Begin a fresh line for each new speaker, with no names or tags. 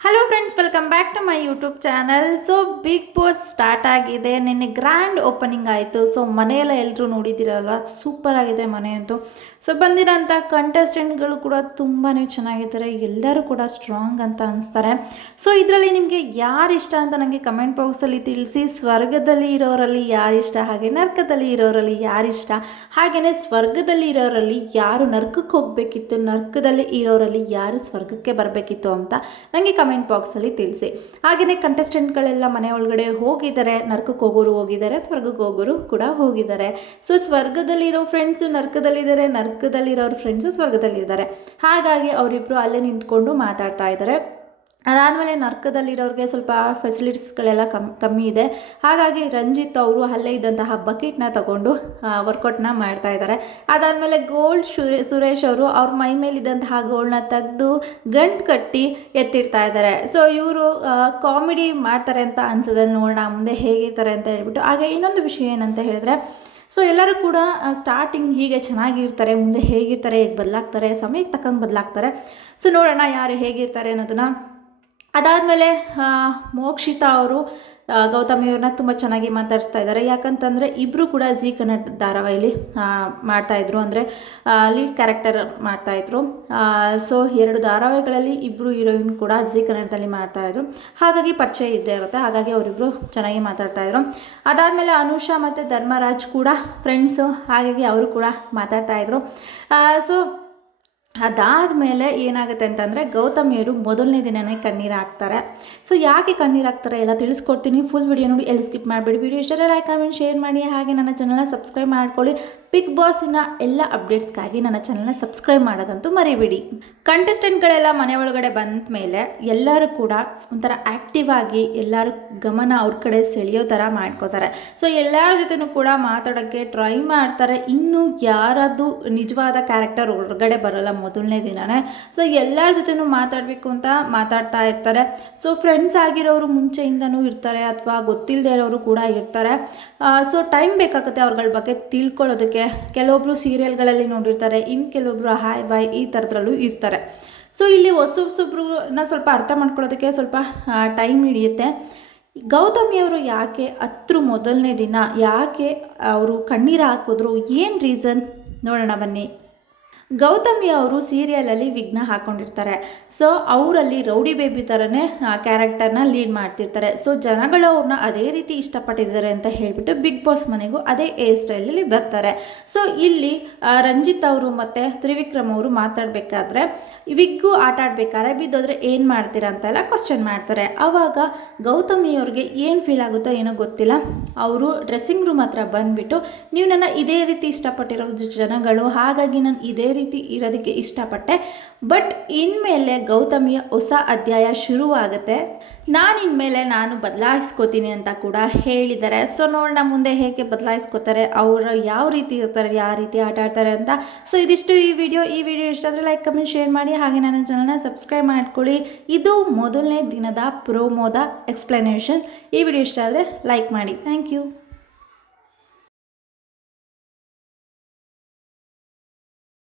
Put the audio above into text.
Hello friends welcome back to my YouTube channel so big boss start ಆಗಿದೆ. ನಿನ್ನೆ grand opening ಆಯಿತು. So ಮನೆಯೆಲ್ಲ ಎಲ್ಲರೂ ನೋಡಿದ್ದೀರಲ್ವ? ಸೂಪರ್ ಆಗಿದೆ ಮನೆ ಅಂತೂ. ಸೊ ಬಂದಿರೋಂಥ ಕಂಟೆಸ್ಟೆಂಟ್ಗಳು ಕೂಡ ತುಂಬಾ ಚೆನ್ನಾಗಿದ್ದಾರೆ. ಎಲ್ಲರೂ ಕೂಡ ಸ್ಟ್ರಾಂಗ್ ಅಂತ ಅನಿಸ್ತಾರೆ. ಸೊ ಇದರಲ್ಲಿ ನಿಮಗೆ ಯಾರು ಇಷ್ಟ ಅಂತ ನನಗೆ ಕಮೆಂಟ್ ಬಾಕ್ಸಲ್ಲಿ ತಿಳಿಸಿ. ಸ್ವರ್ಗದಲ್ಲಿ ಇರೋರಲ್ಲಿ ಯಾರಿಷ್ಟ ಹಾಗೆ ನರ್ಕದಲ್ಲಿ ಇರೋರಲ್ಲಿ ಯಾರಿಷ್ಟ ಹಾಗೆಯೇ ಸ್ವರ್ಗದಲ್ಲಿ ಇರೋರಲ್ಲಿ ಯಾರು ನರ್ಕಕ್ಕೆ ಹೋಗಬೇಕಿತ್ತು? ನರ್ಕದಲ್ಲಿ ಇರೋರಲ್ಲಿ ಯಾರು ಸ್ವರ್ಗಕ್ಕೆ ಬರಬೇಕಿತ್ತು ಅಂತ ನನಗೆ ಕಮೆಂಟ್ ಬಾಕ್ಸಲ್ಲಿ ತಿಳಿಸಿ. ಹಾಗೆಯೇ ಕಂಟೆಸ್ಟೆಂಟ್ಗಳೆಲ್ಲ ಮನೆ ಒಳಗಡೆ ಹೋಗಿದ್ದಾರೆ, ನರ್ಕಕ್ಕೆ ಹೋಗೋರು ಹೋಗಿದ್ದಾರೆ, ಸ್ವರ್ಗಕ್ಕೆ ಹೋಗೋರು ಕೂಡ ಹೋಗಿದ್ದಾರೆ. ಸೊ ಸ್ವರ್ಗದಲ್ಲಿರೋ ಫ್ರೆಂಡ್ಸು ನರ್ಕದಲ್ಲಿದ್ದಾರೆ, ನರ್ಕದಲ್ಲಿರೋರು ಫ್ರೆಂಡ್ಸು ಸ್ವರ್ಗದಲ್ಲಿದ್ದಾರೆ. ಹಾಗಾಗಿ ಅವರಿಬ್ಬರು ಅಲ್ಲೇ ನಿಂತ್ಕೊಂಡು ಮಾತಾಡ್ತಾ ಇದ್ದಾರೆ. ಅದಾದಮೇಲೆ ನರ್ಕದಲ್ಲಿರೋರಿಗೆ ಸ್ವಲ್ಪ ಫೆಸಿಲಿಟೀಸ್ಗಳೆಲ್ಲ ಕಮ್, ಕಮ್ಮಿ ಇದೆ. ಹಾಗಾಗಿ ರಂಜಿತ್ ಅವರು ಅಲ್ಲೇ ಇದ್ದಂತಹ ಬಕೆಟ್ನ ತಗೊಂಡು ವರ್ಕೌಟ್ನ ಮಾಡ್ತಾ ಇದ್ದಾರೆ. ಅದಾದಮೇಲೆ ಗೋಲ್ಡ್ ಶುರೇ ಸುರೇಶ್ ಅವರು ಅವ್ರ ಮೈ ಮೇಲಿದ್ದಂತಹ ಗೋಲ್ಡ್ನ ತೆಗೆದು ಗಂಟು ಕಟ್ಟಿ ಎತ್ತಿಡ್ತಾ ಇದ್ದಾರೆ. ಸೊ ಇವರು ಕಾಮಿಡಿ ಮಾಡ್ತಾರೆ ಅಂತ ಅನ್ಸೋದು ನೋಡೋಣ, ಮುಂದೆ ಹೇಗಿರ್ತಾರೆ ಅಂತ ಹೇಳ್ಬಿಟ್ಟು. ಹಾಗೆ ಇನ್ನೊಂದು ವಿಷಯ ಏನಂತ ಹೇಳಿದ್ರೆ ಸೊ ಎಲ್ಲರೂ ಕೂಡ ಸ್ಟಾರ್ಟಿಂಗ್ ಹೀಗೆ ಚೆನ್ನಾಗಿರ್ತಾರೆ, ಮುಂದೆ ಹೇಗಿರ್ತಾರೆ, ಹೇಗೆ ಬದಲಾಗ್ತಾರೆ, ಸಮಯಕ್ಕೆ ತಕ್ಕಂಗೆ ಬದಲಾಗ್ತಾರೆ. ಸೊ ನೋಡೋಣ ಯಾರು ಹೇಗಿರ್ತಾರೆ ಅನ್ನೋದನ್ನು. ಅದಾದಮೇಲೆ ಮೋಕ್ಷಿತಾ ಅವರು ಗೌತಮಿಯವ್ರನ್ನ ತುಂಬ ಚೆನ್ನಾಗಿ ಮಾತಾಡಿಸ್ತಾ ಇದ್ದಾರೆ. ಯಾಕಂತಂದರೆ ಇಬ್ಬರು ಕೂಡ ಜಿ ಕನ್ನಡ ಧಾರಾವಾಹಿಲಿ ಮಾಡ್ತಾಯಿದ್ರು ಅಂದರೆ ಲೀಡ್ ಕ್ಯಾರೆಕ್ಟರ್ ಮಾಡ್ತಾಯಿದ್ರು ಸೊ ಎರಡು ಧಾರಾವಾಹಿಗಳಲ್ಲಿ ಇಬ್ಬರು ಹೀರೋಯಿನ್ ಕೂಡ ಜಿ ಕನ್ನಡದಲ್ಲಿ ಮಾಡ್ತಾಯಿದ್ರು ಹಾಗಾಗಿ ಪರಿಚಯ ಇದ್ದೇ ಇರುತ್ತೆ. ಹಾಗಾಗಿ ಅವರಿಬ್ಬರು ಚೆನ್ನಾಗಿ ಮಾತಾಡ್ತಾಯಿದ್ರು ಅದಾದಮೇಲೆ ಅನುಷಾ ಮತ್ತು ಧರ್ಮರಾಜ್ ಕೂಡ ಫ್ರೆಂಡ್ಸು ಹಾಗಾಗಿ ಅವರು ಕೂಡ ಮಾತಾಡ್ತಾಯಿದ್ರು ಸೊ ಅದಾದಮೇಲೆ ಏನಾಗುತ್ತೆ ಅಂತಂದರೆ ಗೌತಮಿಯರು ಮೊದಲನೇ ದಿನವೇ ಕಣ್ಣೀರು ಹಾಕ್ತಾರೆ. ಸೊ ಯಾಕೆ ಕಣ್ಣೀರು ಹಾಕ್ತಾರೆ ಎಲ್ಲ ತಿಳಿಸ್ಕೊಡ್ತೀನಿ. ಫುಲ್ ವಿಡಿಯೋ ನೋಡಿ ಎಲ್ಲಿ ಸ್ಕಿಪ್ ಮಾಡಿಬಿಡಿ. ವಿಡಿಯೋ ಇಷ್ಟ ಲೈಕ್ ಕಮೆಂಟ್ ಶೇರ್ ಮಾಡಿ. ಹಾಗೆ ನನ್ನ ಚಾನಲ್ನ ಸಬ್ಸ್ಕ್ರೈಬ್ ಮಾಡ್ಕೊಳ್ಳಿ. ಬಿಗ್ ಬಾಸಿನ ಎಲ್ಲ ಅಪ್ಡೇಟ್ಸ್ಗಾಗಿ ನನ್ನ ಚಾನಲ್ನ ಸಬ್ಸ್ಕ್ರೈಬ್ ಮಾಡೋದಂತೂ ಮರಿಬಿಡಿ. ಕಂಟೆಸ್ಟೆಂಟ್ಗಳೆಲ್ಲ ಮನೆ ಒಳಗಡೆ ಬಂದ ಮೇಲೆ ಎಲ್ಲರೂ ಕೂಡ ಒಂಥರ ಆ್ಯಕ್ಟಿವ್ ಆಗಿ ಎಲ್ಲರೂ ಗಮನ ಅವ್ರ ಕಡೆ ಸೆಳೆಯೋ ಥರ ಮಾಡ್ಕೋತಾರೆ. ಸೊ ಎಲ್ಲರ ಜೊತೆನೂ ಕೂಡ ಮಾತಾಡೋಕ್ಕೆ ಟ್ರೈ ಮಾಡ್ತಾರೆ. ಇನ್ನೂ ಯಾರಾದರೂ ನಿಜವಾದ ಕ್ಯಾರೆಕ್ಟರ್ ಹೊರಗಡೆ ಬರೋಲ್ಲ ಮೊದಲನೇ ದಿನನೇ. ಸೊ ಎಲ್ಲರ ಜೊತೆನೂ ಮಾತಾಡಬೇಕು ಅಂತ ಮಾತಾಡ್ತಾ ಇರ್ತಾರೆ. ಸೊ ಫ್ರೆಂಡ್ಸ್ ಆಗಿರೋರು ಮುಂಚೆಯಿಂದನೂ ಇರ್ತಾರೆ ಅಥವಾ ಗೊತ್ತಿಲ್ಲದೆ ಇರೋರು ಕೂಡ ಇರ್ತಾರೆ. ಸೊ ಟೈಮ್ ಬೇಕಾಗುತ್ತೆ ಅವ್ರಗಳ ಬಗ್ಗೆ ತಿಳ್ಕೊಳ್ಳೋದಕ್ಕೆ. ಕೆಲವೊಬ್ರು ಸೀರಿಯಲ್ಗಳಲ್ಲಿ ನೋಡಿರ್ತಾರೆ ಇನ್ನು ಕೆಲವೊಬ್ರು ಹಾಯ್ ಬಾಯ್ ಈ ಥರದ್ರಲ್ಲೂ ಇರ್ತಾರೆ. ಸೊ ಇಲ್ಲಿ ಹೊಸ ಹೊಸೊಬ್ರನ್ನ ಸ್ವಲ್ಪ ಅರ್ಥ ಮಾಡ್ಕೊಳ್ಳೋದಕ್ಕೆ ಸ್ವಲ್ಪ ಟೈಮ್ ಹಿಡಿಯುತ್ತೆ. ಗೌತಮಿಯವರು ಯಾಕೆ ಹತ್ರ ಮೊದಲನೇ ದಿನ, ಯಾಕೆ ಅವರು ಕಣ್ಣೀರು ಹಾಕಿದ್ರು, ಏನು ರೀಸನ್ ನೋಡೋಣ ಬನ್ನಿ. ಗೌತಮಿ ಅವರು ಸೀರಿಯಲಲ್ಲಿ ವಿಘ್ನ ಹಾಕ್ಕೊಂಡಿರ್ತಾರೆ ಸೊ ಅವರಲ್ಲಿ ರೌಡಿ ಬೇಬಿ ಥರನೇ ಕ್ಯಾರೆಕ್ಟರ್ನ ಲೀಡ್ ಮಾಡ್ತಿರ್ತಾರೆ. ಸೊ ಜನಗಳು ಅವ್ರನ್ನ ಅದೇ ರೀತಿ ಇಷ್ಟಪಟ್ಟಿದ್ದಾರೆ ಅಂತ ಹೇಳಿಬಿಟ್ಟು ಬಿಗ್ ಬಾಸ್ ಮನೆಗೂ ಅದೇ ಏರ್ ಸ್ಟೈಲಲ್ಲಿ ಬರ್ತಾರೆ. ಸೊ ಇಲ್ಲಿ ರಂಜಿತ್ ಅವರು ಮತ್ತು ತ್ರಿವಿಕ್ರಮ್ ಅವರು ಮಾತಾಡಬೇಕಾದ್ರೆ, ವಿಗ್ಗು ಆಟ ಆಡಬೇಕಾದ್ರೆ ಬಿದ್ದೋದ್ರೆ ಏನು ಮಾಡ್ತೀರಾ ಅಂತೆಲ್ಲ ಕ್ವಶನ್ ಮಾಡ್ತಾರೆ. ಆವಾಗ ಗೌತಮಿಯವ್ರಿಗೆ ಏನು ಫೀಲ್ ಆಗುತ್ತೋ ಏನೋ ಗೊತ್ತಿಲ್ಲ. ಅವರು ಡ್ರೆಸ್ಸಿಂಗ್ ರೂಮ್ ಹತ್ರ ಬಂದುಬಿಟ್ಟು, ನೀವು ನನ್ನ ಇದೇ ರೀತಿ ಇಷ್ಟಪಟ್ಟಿರೋದು ಜನಗಳು, ಹಾಗಾಗಿ ನಾನು ಇದೇ ರೀತಿ ಇರೋದಕ್ಕೆ ಇಷ್ಟಪಟ್ಟೆ. ಬಟ್ ಇನ್ಮೇಲೆ ಗೌತಮಿಯ ಹೊಸ ಅಧ್ಯಾಯ ಶುರುವಾಗುತ್ತೆ. ನಾನು ಇನ್ಮೇಲೆ ನಾನು ಬದಲಾಯಿಸ್ಕೋತೀನಿ ಅಂತ ಕೂಡ ಹೇಳಿದ್ದಾರೆ. ಸೊ ನೋಡೋಣ ಮುಂದೆ ಹೇಗೆ ಬದಲಾಯಿಸ್ಕೋತಾರೆ, ಅವರು ಯಾವ ರೀತಿ ಇರ್ತಾರೆ, ಯಾವ ರೀತಿ ಆಟ ಆಡ್ತಾರೆ ಅಂತ. ಸೊ ಇದಿಷ್ಟು ಈ ವಿಡಿಯೋ. ಈ ವಿಡಿಯೋ ಇಷ್ಟ ಆದರೆ ಲೈಕ್ ಕಮೆಂಟ್ ಶೇರ್ ಮಾಡಿ. ಹಾಗೆ ನನ್ನ ಚಾನಲ್ನ ಸಬ್ಸ್ಕ್ರೈಬ್ ಮಾಡ್ಕೊಳ್ಳಿ. ಇದು ಮೊದಲನೇ ದಿನದ ಪ್ರೋಮೋದ ಎಕ್ಸ್ಪ್ಲನೇಷನ್ ಈ ವಿಡಿಯೋ ಇಷ್ಟ ಆದರೆ ಲೈಕ್ ಮಾಡಿ. Thank you